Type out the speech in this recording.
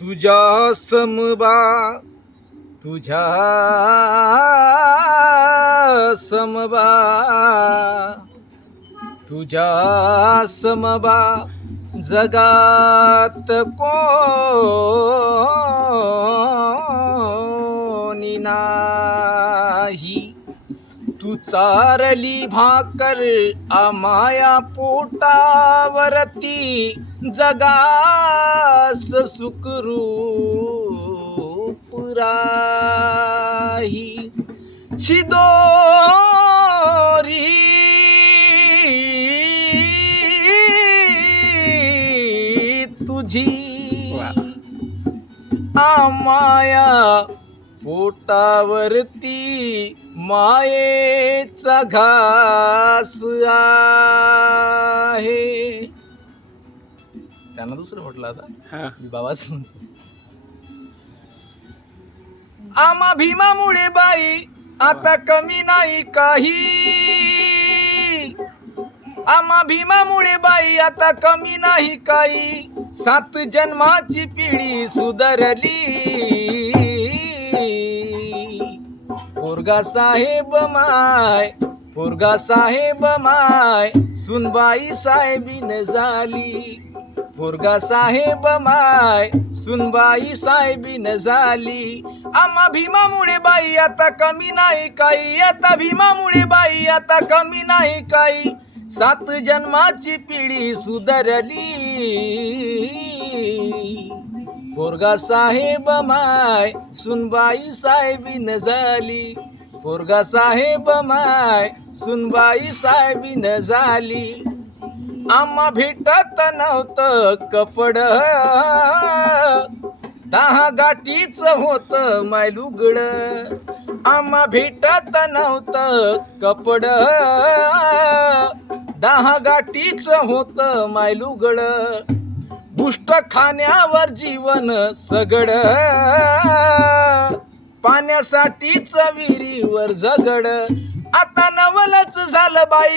तुझ्या समबा तुझ्या समबा तुझ्या समबा जगात कोणी नाही. तू चारली भाकर आमाया पोटावरती जगास सुखरूप राही. शिदोरी तुझी आमाया पोटावरती मायेचा घास आहे. त्यांना दुसरं म्हटलं आता मी बाबाच म्हणतो. आम्हा भीमामुळे बाई आता कमी नाही काही. आम्हा भीमामुळे बाई आता कमी नाही काही. 7 जन्माची पिढी सुधारली. पोरगा साहेब माय पोरगा साहेब माय सुनबाई साहेबीन झाली. पोरगा साहेब माय सुनबाई साहेबीन झाली. आम्हा भीमामुळे बाई आता कमी नाही काही. आता भीमामुळे बाई आता कमी नाही काही. 7 जन्माची पिढी सुधारली. पोरगा साहेब माय सुनबाई साहेबीन झाली. पोरगा साहेब माय सुनबाई साहेबीन झाली. आम्हा भेटत नव्हतं कपड 10 गाठीच होत माय लुगड. आम्हा भेटत नव्हतं कपड 10 गाठीच होत माय लुगड. बुष्ट खाण्यावर जीवन सगड पाण्यासाठीच विहिरीवर झगड. आता नवलच झालं बाई